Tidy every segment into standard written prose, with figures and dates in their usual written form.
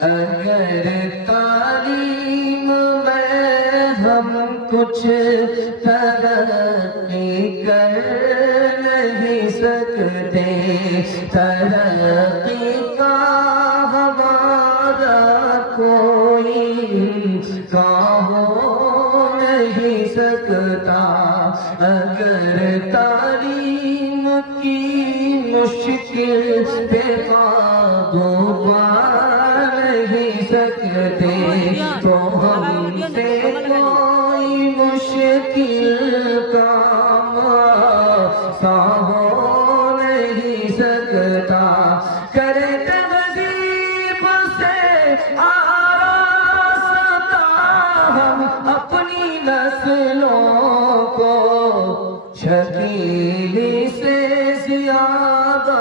اگر تعلیم میں ہم کچھ ترقی کر نہیں سکتے، ترقی کا ہمارا کوئی کام ہو نہیں سکتا، اگر تعلیم کی مشکل پہ قابو پا نہیں سکتے تو ہم سے کوئی مشکل کام آسان ہو نہیں سکتا، کرے تہذیب سے آراستہ ہم اپنی نسلوں کو، شکیلی سے زیادہ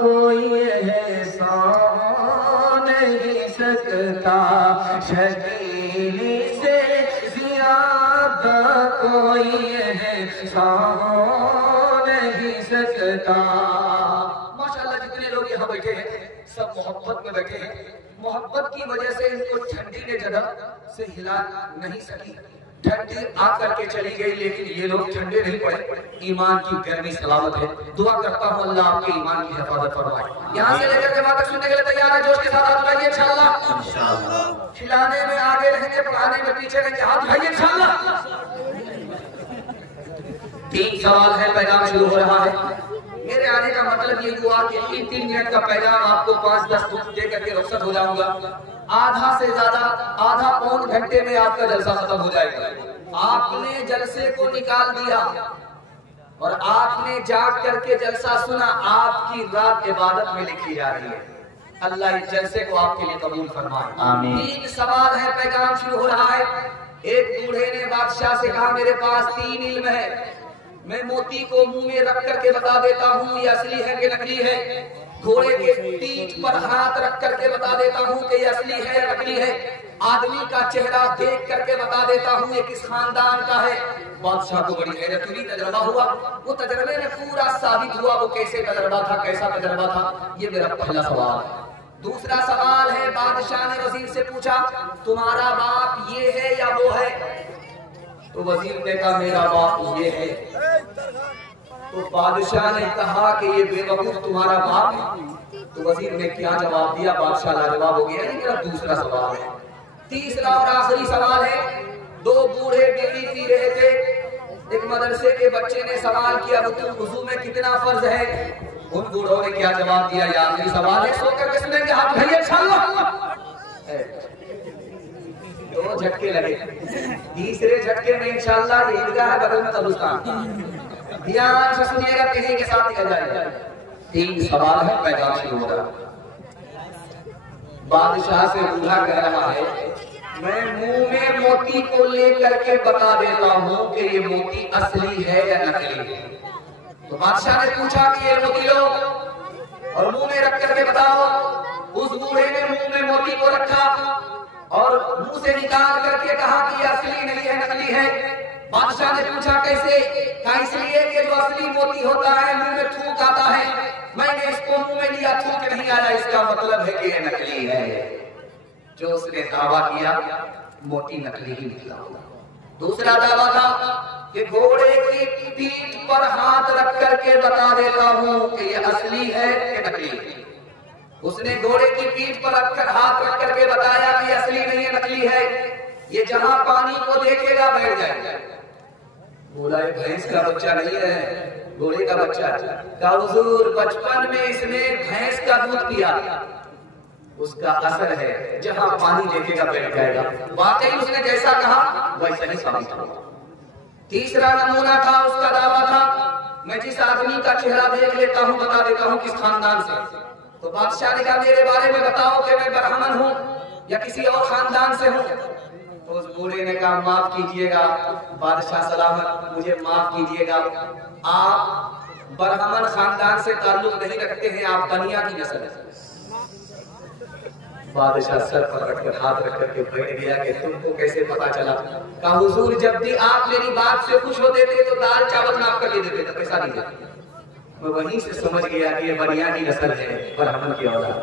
کوئی احسان نہیں سکتا، شکیلی سے زیادہ کوئی احسان نہیں سکتا۔ ماشاءاللہ جتنے لوگ یہاں بیٹھے ہیں سب محبت میں بیٹھے ہیں، محبت کی وجہ سے ان کو ٹھنڈی نے جگہ سے ہلا نہیں سکی، ٹھنڈی آ کر کے چلی گئی، لیکن یہ لوگ ٹھنڈے نہیں پڑے، ایمان کی گرمی سلامت ہے۔ دعا کرتا ہوں اللہ آپ کے ایمان کی حفاظت فرمائے۔ یہاں سے لے کر کے وہاں تک سننے کے لیے تیار ہے، جوش کے ساتھ ہاتھ اٹھائیے انشاءاللہ، کھلانے میں آگے رہیں گے، پڑھانے میں پیچھے رہیں گے، ہاتھ اٹھائیے انشاءاللہ۔ 3 سوال ہے، پیغام شروع ہو رہا ہے۔ میرے آنے کا مطلب یہ ہوا کہ 3 منٹ کا پیغام آپ کو 5-10 دے کر کے رخصت ہو جاؤں گا، آدھا سے زیادہ آدھا پون گھنٹے میں آپ کا جلسہ ختم ہو جائے گا۔ آپ نے جلسے کو نکال دیا اور آپ نے جاگ کر کے جلسہ سنا، آپ کی رات عبادت میں لکھی جا رہی ہے۔ اللہ اس جلسے کو آپ کے لیے قبول فرمائے، آمین۔ 3 سوال ہے، پیغام شروع ہو رہا ہے۔ ایک بوڑھے نے بادشاہ سے کہا میرے پاس 3 علم ہے، میں موتی کو منہ میں رکھ کر کے بتا دیتا ہوں یہ اصلی ہے کہ نکلی ہے، گھوڑے کے پیٹھ پر ہاتھ رکھ کر کے بتا دیتا ہوں کہ یہ اصلی ہے یا نکلی ہے، آدمی کا چہرہ دیکھ کر کے بتا دیتا ہوں یہ کس خاندان کا ہے۔ بادشاہ کو بڑی حیرت ہوئی، تجربہ ہوا، وہ تجربے میں پورا ثابت ہوا وہ کیسے تجربہ تھا، کیسا تجربہ تھا۔ یہ میرا پہلا سوال ہے۔ دوسرا سوال ہے، بادشاہ نے وزیر سے پوچھا تمہارا باپ یہ ہے یا وہ ہے؟ تو وزیر نے کہا میرا باپ یہ ہے۔ تو بادشاہ نے کہا کہ یہ بے وقوف تمہارا باپ ہے؟ تو وزیر نے کیا جواب دیا؟ بادشاہ لاجواب ہو گیا۔ یہ میرا دوسرا سوال ہے۔ تیسرا اور آخری سوال ہے، 2 بوڑھے بیڑی پی رہے تھے، ایک مدرسے کے بچے نے سوال کیا وضو میں کتنا فرض ہے؟ ان بوڑھوں نے کیا جواب دیا؟ یہ آخری سوال ہے، سو کر کے سنیں گے، ہاتھ اٹھائیے انشاءاللہ۔ 2 جھٹکے لگے، تیسرے جھٹکے میں انشاءاللہ یہ عیدگاہ بدل میں قبرستان، دھیان سے سنیے گا، کہیں کے ساتھ نکل جائے گا۔ 3 سوال ہے، پیغام شروع ہو رہا۔ بادشاہ سے بوڑھا کہہ رہا ہے میں منہ میں موتی کو لے کر کے بتا دیتا ہوں کہ یہ موتی اصلی ہے یا نکلی ہے۔ تو بادشاہ نے پوچھا کہ یہ موتی لو اور منہ میں رکھ کر کے بتاؤ۔ اس بوڑھے نے منہ میں موتی کو رکھا اور منہ سے نکال کر کے کہا کہ یہ اصلی نہیں ہے، نکلی ہے۔ بادشاہ نے پوچھا کیسے؟ کہا اس لیے کہ جو اصلی موتی ہوتا ہے منہ میں تھوک آتا ہے، میں نے اس کو منہ میں لیا، تھوک نہیں آیا، اس کا مطلب ہے کہ یہ نکلی ہے۔ جو اس نے دعویٰ کیا موتی نکلی ہی نکلا۔ دوسرا دعویٰ تھا کہ گھوڑے کی پیٹھ پر ہاتھ رکھ کر کے بتا دیتا ہوں کہ یہ اصلی ہے کہ نکلی ہے۔ اس نے گھوڑے کی پیٹھ پر ہاتھ رکھ کر کے بتایا کہ یہ اصلی نہیں ہے، نکلی ہے، یہ جہاں پانی کو دیکھے گا بیٹھ جائے گا۔ بولا یہ بھینس کا بچہ نہیں ہے، گھوڑے کا بچہ ہے۔ کہا حضور بچپن میں اس نے بھینس کا دودھ پیا، اس کا اثر ہے، جہاں پانی دیکھے گا بیٹھ جائے گا۔ واقعی اس نے جیسا کہا ویسا ہی ثابت ہوا۔ تیسرا نمونہ تھا، اس کا دعویٰ تھا میں جس آدمی کا چہرہ دیکھ لیتا ہوں بتا دیتا ہوں کس خاندان سے۔ تو بادشاہ نے کہا میرے بارے میں بتاؤ کہ میں برہمن ہوں یا کسی اور خاندان سے ہوں۔ تو اس بوڑھے نے کہا معاف کیجئے گا بادشاہ سلامت، مجھے معاف کیجئے گا، آپ برہمن خاندان سے تعلق نہیں رکھتے ہیں، آپ بنیا کی نسل ہیں۔ بادشاہ سر پر رکھ کر ہاتھ رکھ کر کے بیٹھ گیا کہ تم کو کیسے پتا چلا؟ کہا حضور جب بھی آپ میری بات سے خوش ہوتے تھے تو دال چاول میں آپ کا لے دیتے تھے، پیسہ نہیں دیتے۔ میں وہیں سے سمجھ گیا کہ یہ بنیا کی نسل ہے، برہمن کی اولاد۔